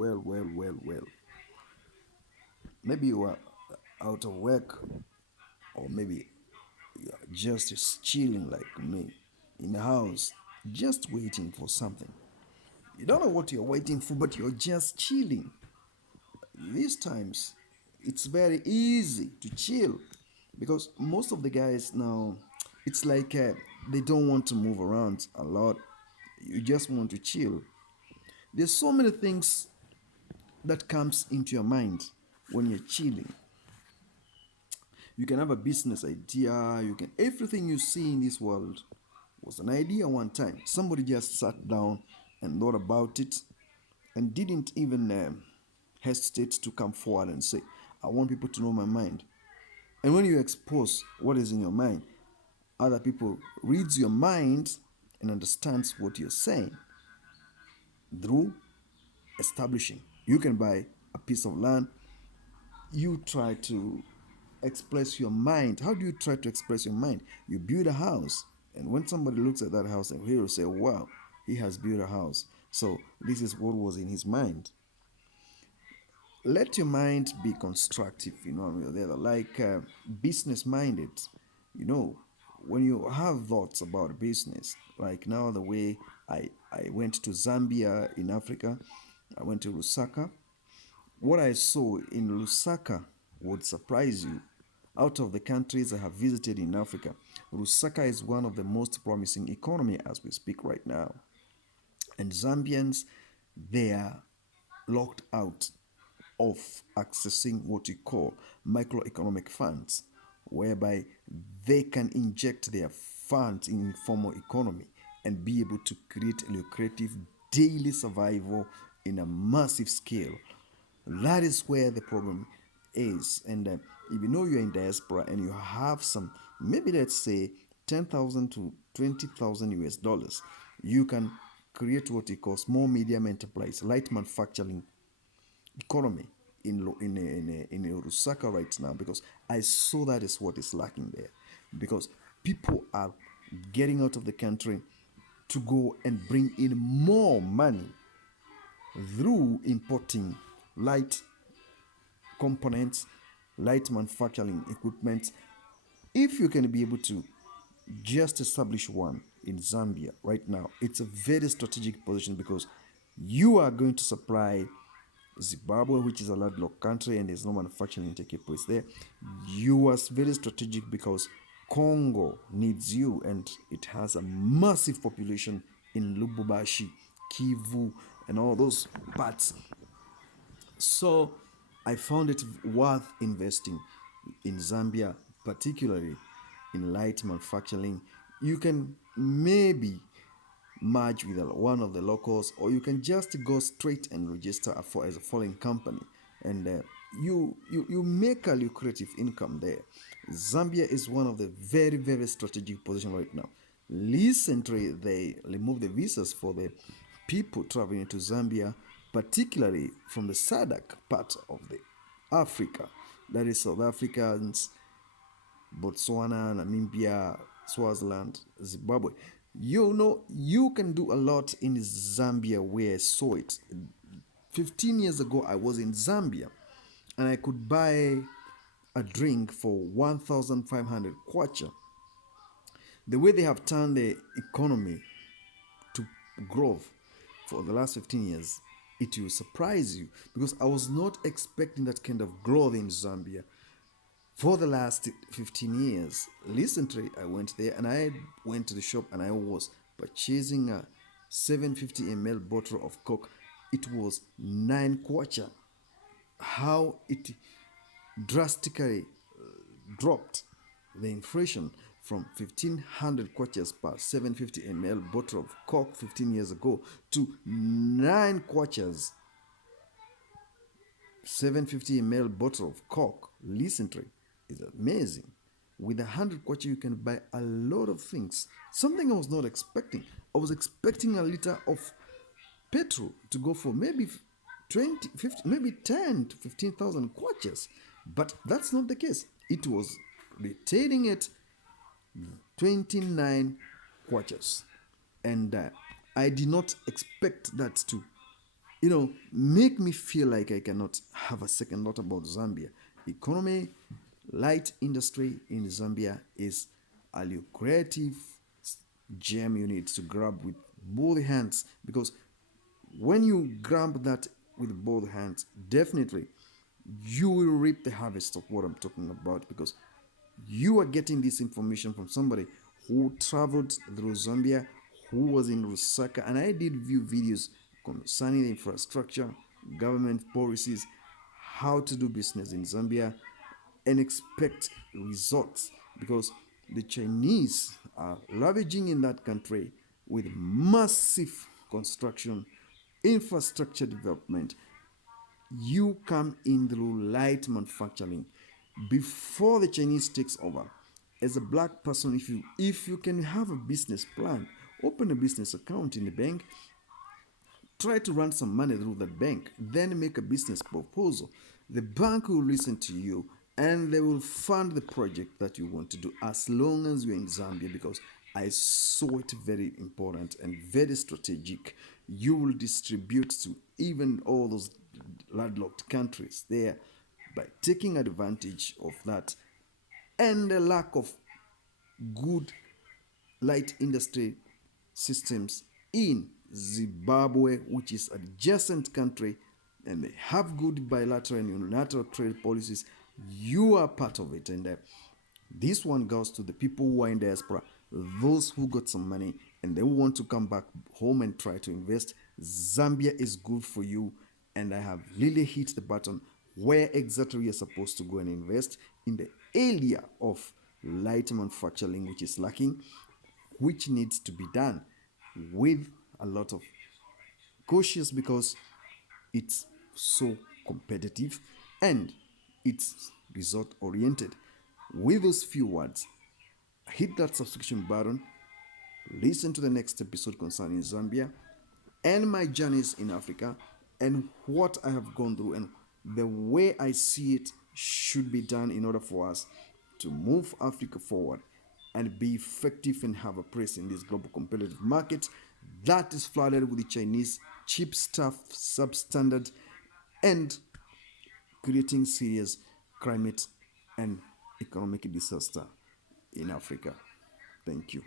well. Maybe you are out of work, or maybe you are just chilling like me in the house, just waiting for something. You don't know what you're waiting for, but you're just chilling. These times, it's very easy to chill because most of the guys now, it's like they don't want to move around a lot. You just want to chill. There's so many things that comes into your mind when you're chilling. You can have a business idea. You can everything you see in this world was an idea one time. Somebody just sat down and thought about it and didn't even hesitate to come forward and say, "I want people to know my mind." And when you expose what is in your mind, other people reads your mind and understands what you're saying through establishing. You can buy a piece of land. You try to express your mind. How do you try to express your mind? You build a house, and when somebody looks at that house, and he will say, "Wow, he has built a house." So this is what was in his mind. Let your mind be constructive, like business minded. You know, when you have thoughts about business, like now the way I went to Zambia in Africa, I went to Lusaka. What I saw in Lusaka would surprise you. Out of the countries I have visited in Africa, Lusaka is one of the most promising economy as we speak right now. And Zambians, they are locked out of accessing what you call microeconomic funds, whereby they can inject their funds in informal economy and be able to create a lucrative daily survival in a massive scale. That is where the problem is. And if you know you're in diaspora and you have some, maybe let's say 10,000 to 20,000 US dollars, you can create what you call small medium enterprise, light manufacturing economy in Lusaka right now, because I saw that is what is lacking there, because people are getting out of the country to go and bring in more money through importing light components, light manufacturing equipment. If you can be able to just establish one in Zambia right now, it's a very strategic position because you are going to supply Zimbabwe, which is a landlocked country and there's no manufacturing taking place there. You are very strategic because Congo needs you and it has a massive population in Lubumbashi, Kivu, and all those parts. So I found it worth investing in Zambia, particularly in light manufacturing. You can maybe merge with one of the locals, or you can just go straight and register as a foreign company, and you make a lucrative income there. Zambia is one of the very strategic position right now. Recently, they removed the visas for the people traveling to Zambia, particularly from the SADC part of the Africa, that is South Africans, Botswana, Namibia, Swaziland, Zimbabwe. You know, you can do a lot in Zambia where I saw it. 15 years ago, I was in Zambia and I could buy a drink for 1,500 kwacha. The way they have turned the economy to growth for the last 15 years, it will surprise you because I was not expecting that kind of growth in Zambia for the last 15 years. Recently, I went there and I went to the shop and I was purchasing a 750 ml bottle of Coke. It was 9 kwacha. How it drastically dropped the inflation from 1,500 kwachas per 750 ml bottle of Coke 15 years ago to 9 kwachas 750 ml bottle of Coke recently is amazing. With 100 kwacha, you can buy a lot of things. Something I was not expecting. I was expecting a liter of petrol to go for maybe 20, 50, maybe 10 to 15,000 kwachas. But that's not the case. It was retailing at 29 kwachas. And I did not expect that to make me feel like I cannot have a second thought about Zambia. Economy, light industry in Zambia is a lucrative gem you need to grab with both hands, because when you grab that with both hands, definitely you will reap the harvest of what I'm talking about, because you are getting this information from somebody who traveled through Zambia, who was in Lusaka, and I did view videos concerning the infrastructure, government policies, how to do business in Zambia, and expect results, because the Chinese are ravaging in that country with massive construction, infrastructure development. You come in through light manufacturing before the Chinese takes over. As a black person, if you can have a business plan, open a business account in the bank, try to run some money through that bank, then make a business proposal. The bank will listen to you and they will fund the project that you want to do, as long as you're in Zambia, because I saw it very important and very strategic. You will distribute to even all those landlocked countries there by taking advantage of that and the lack of good light industry systems in Zimbabwe, which is adjacent country, and they have good bilateral and unilateral trade policies. You are part of it, and this one goes to the people who are in diaspora, those who got some money and they want to come back home and try to invest. Zambia is good for you, and I have really hit the button where exactly you're supposed to go and invest in the area of light manufacturing, which is lacking, which needs to be done with a lot of cautious, because it's so competitive and it's result oriented. With those few words, hit that subscription button, listen to the next episode concerning Zambia and my journeys in Africa and what I have gone through and the way I see it should be done in order for us to move Africa forward and be effective and have a place in this global competitive market that is flooded with the Chinese cheap stuff, substandard, and creating serious climate and economic disaster in Africa. Thank you.